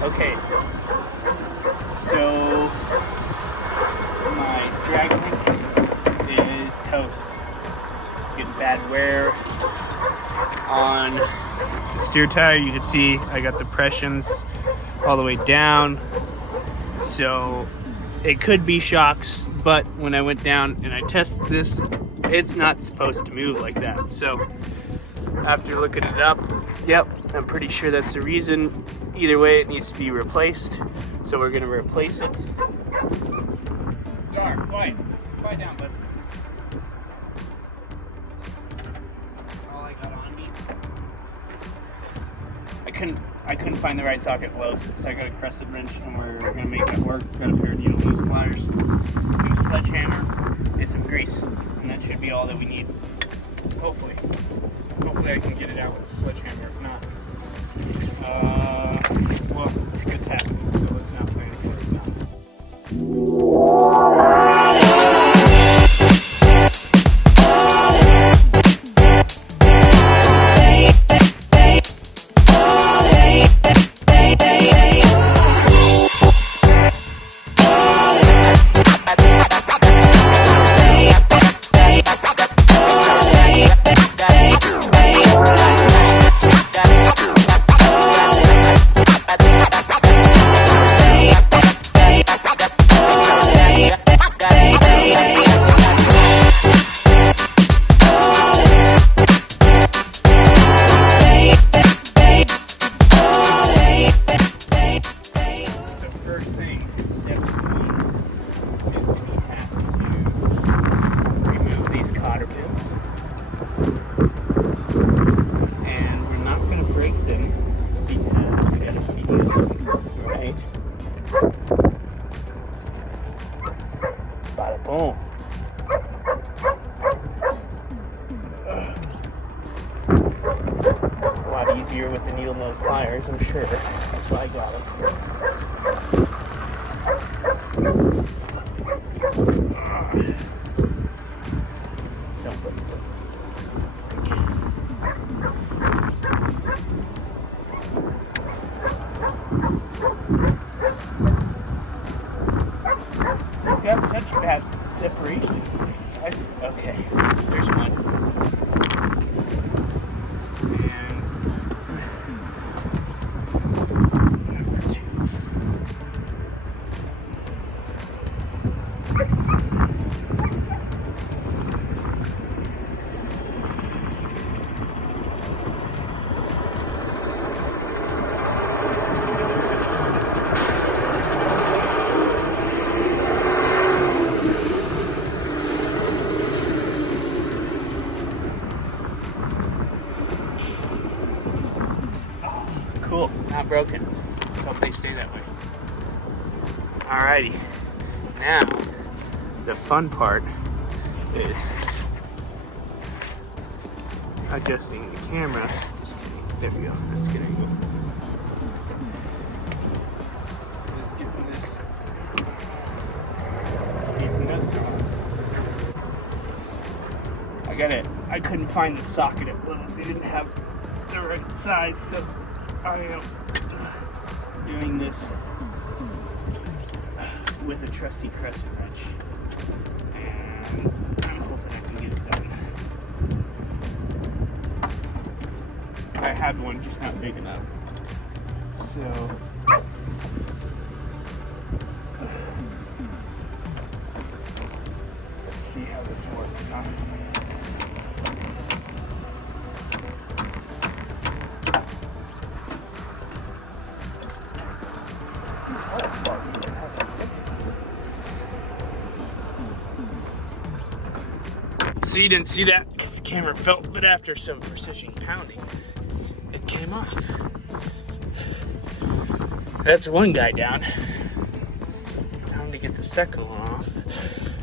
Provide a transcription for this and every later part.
Okay, so my drag link is toast. Getting bad wear on the steer tire. You can see I got depressions all the way down. So it could be shocks, but when I went down and I tested this, it's not supposed to move like that. So after looking it up, yep, I'm pretty sure that's the reason. Either way, it needs to be replaced. So we're gonna replace it. Dar, quiet down, bud. All I got on me. I couldn't find the right socket lows, so I got a crescent wrench, and we're gonna make it work. Got a pair of needle nose pliers, a sledgehammer, and some grease, and that should be all that we need. Hopefully I can get it out with the sledgehammer. If not, well, it's happening. So let's not plan for it now. Boom. A lot easier with the needle nose pliers, I'm sure. That's why I got them. Don't put it. It's got such bad separation. Okay, there's one. And number two. Cool, not broken. Let's hope they stay that way. Alrighty, now the fun part is adjusting the camera. Just kidding. There we go. That's a good angle. Just giving this these nuts on. I couldn't find the socket at Lowe's. They didn't have the right size, so I am doing this with a trusty crescent wrench, and I'm hoping I can get it done. I have one, just not big enough. So let's see how this works, huh? So you didn't see that because the camera felt, but after some precision pounding, it came off. That's one guy down. Time to get the second one off.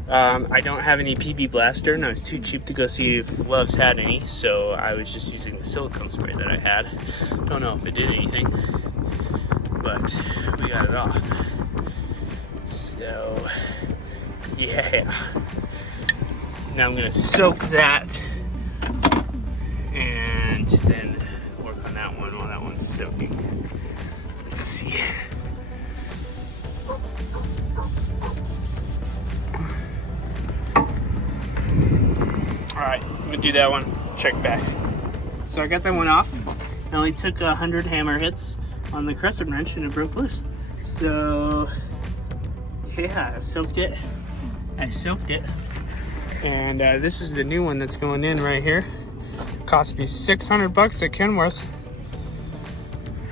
I don't have any PB blaster, and I was too cheap to go see if Love's had any, so I was just using the silicone spray that I had. Don't know if it did anything, but we got it off. So, yeah. Now I'm gonna soak that and then work on that one while that one's soaking. Let's see. gonna do that one. Check back. So I got that one off. I only took 100 hammer hits on the crescent wrench and it broke loose. So yeah, I soaked it. And this is the new one that's going in right here. Cost me $600 at Kenworth.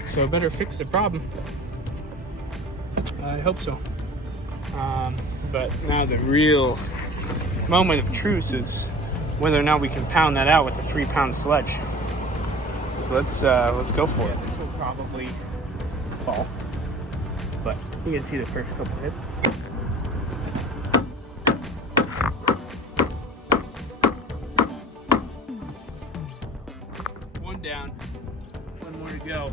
So I better fix the problem. I hope so. But now the real moment of truth is whether or not we can pound that out with a 3-pound sledge. So let's go for it. This will probably fall, but you can see the first couple hits. One down, one more to go.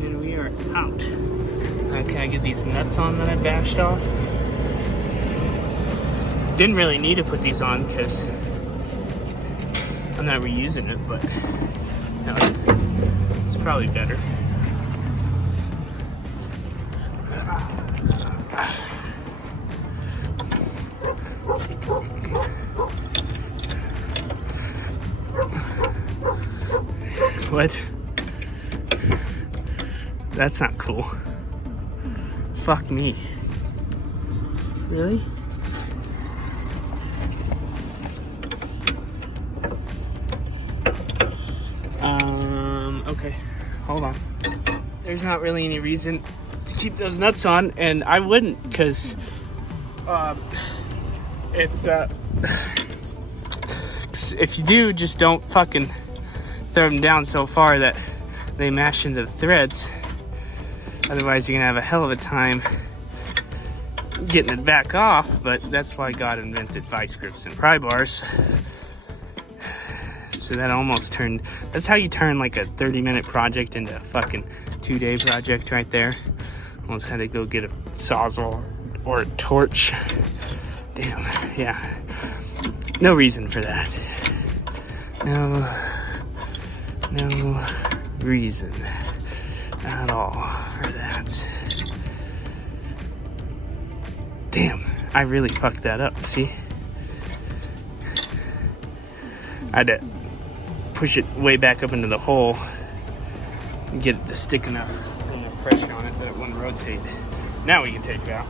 And we are out. Can I get these nuts on that I bashed off? Didn't really need to put these on because I'm not reusing it, but it's probably better. What? That's not cool. Fuck me. Really? Okay. Hold on. There's not really any reason to keep those nuts on, and I wouldn't, because it's if you do, just don't fucking throw them down so far that they mash into the threads. Otherwise, you're gonna have a hell of a time getting it back off. But that's why God invented vice grips and pry bars. So that almost turned, that's how you turn like a 30-minute project into a fucking 2-day project right there. Almost had to go get a sawzall or a torch. Damn, yeah. No reason for that. No reason at all for that. Damn, I really fucked that up, see? I had to push it way back up into the hole and get it to stick enough and the pressure on it that it wouldn't rotate. Now we can take it out.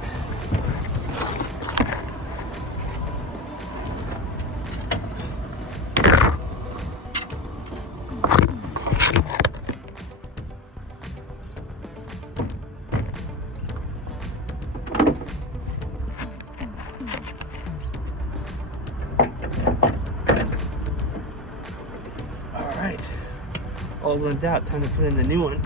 Alright, old one's out, time to put in the new one.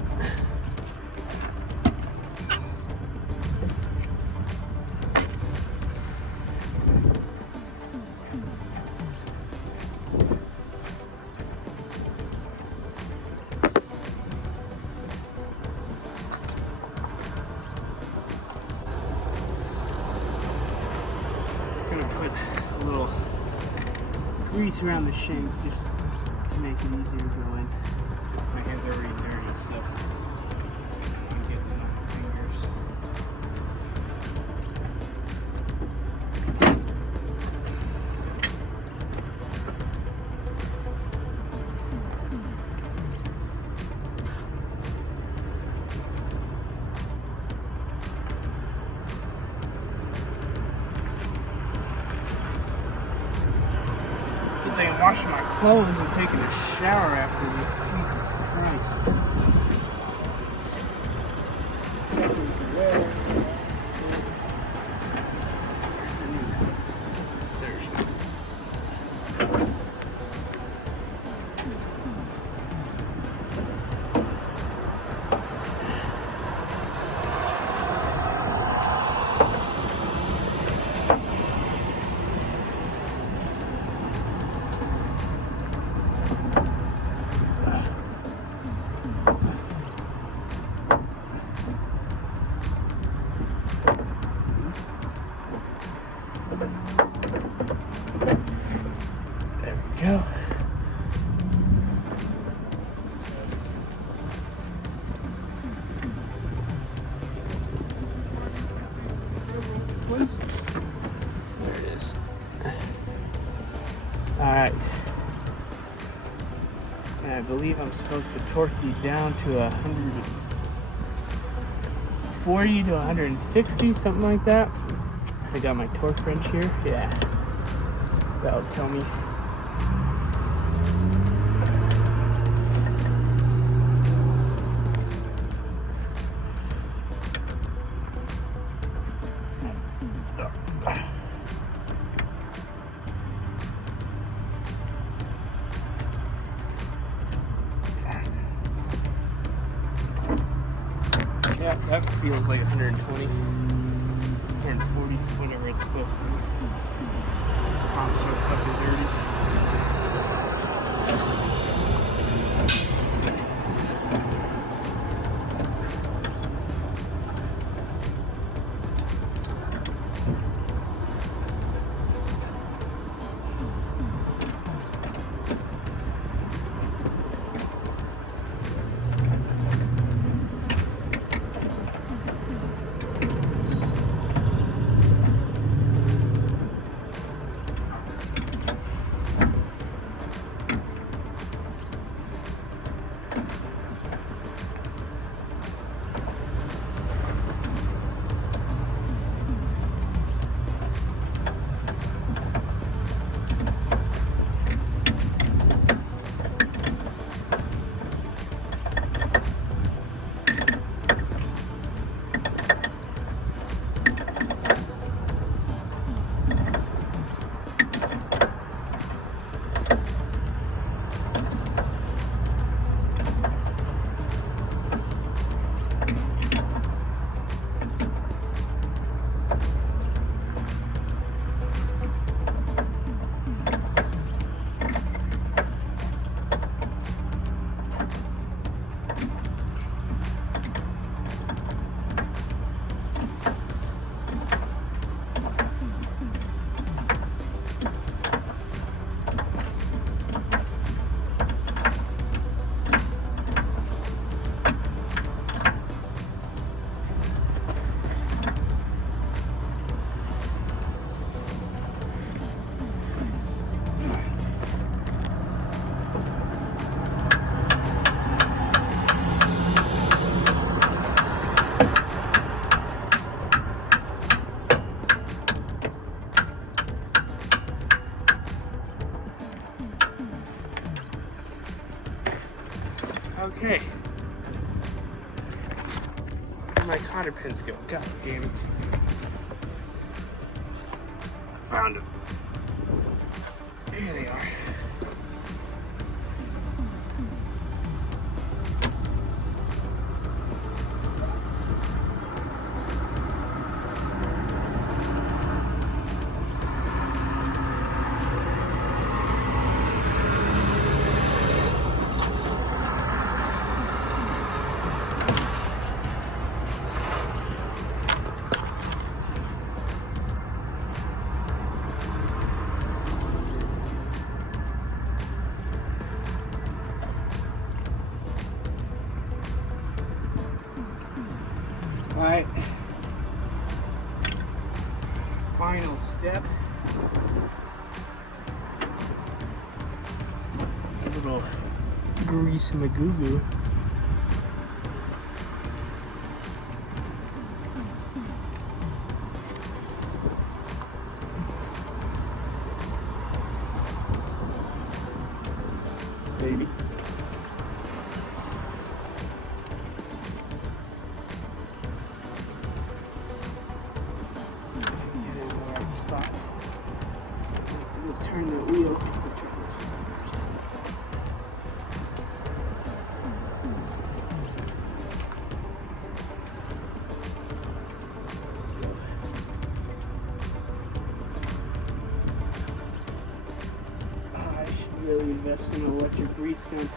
I'm gonna put a little grease around the shank just to make it easier to go in. My hands are already dirty, so I'm getting it on my fingers. Good thing I'm washing my clothes and taking a shower after this. Jesus Christ. There's the nuts. There's What is this? There it is. Alright. And I believe I'm supposed to torque these down to 140 to 160, something like that. I got my torque wrench here. Yeah. That'll tell me. Yeah, that feels like 120, 140, whatever it's supposed to be. I'm so fucking dirty. Okay. Where'd my cotter pins go? God damn it. Found them. There they are. Alright, final step. A little grease in the goo-goo. Baby. Spot. We'll turn the wheel. I should really invest in an electric grease gun.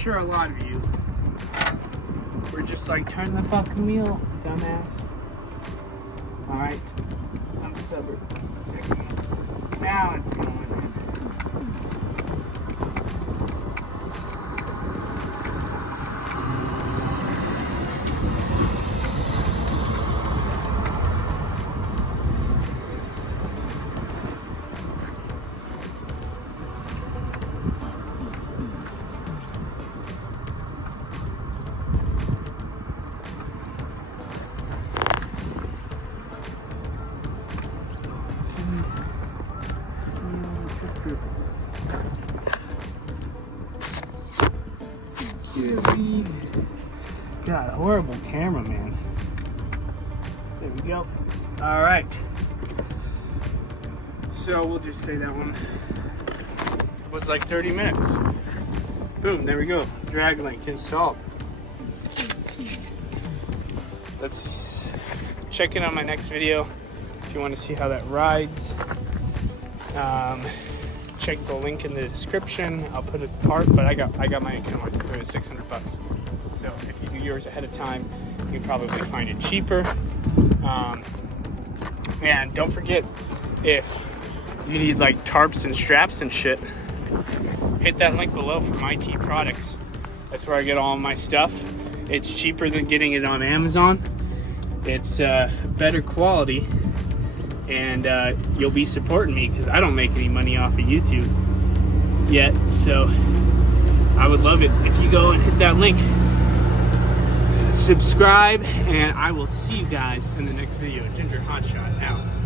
sure a lot of you were just like, turn the fucking wheel, dumbass. Alright, I'm stubborn. Now it's going. God, horrible camera, man. There we go. All right. So we'll just say that one was like 30 minutes. Boom, there we go. Drag link installed. Let's check in on my next video if you want to see how that rides. Check the link in the description. I'll put it apart, but I got my Kenworth. It was $600. So if you do yours ahead of time, you can probably find it cheaper. And don't forget, if you need like tarps and straps and shit, hit that link below for my IT products. That's where I get all my stuff. It's cheaper than getting it on Amazon. It's better quality, and you'll be supporting me because I don't make any money off of YouTube yet. So I would love it if you go and hit that link, subscribe, and I will see you guys in the next video. Ginger Hotshot out.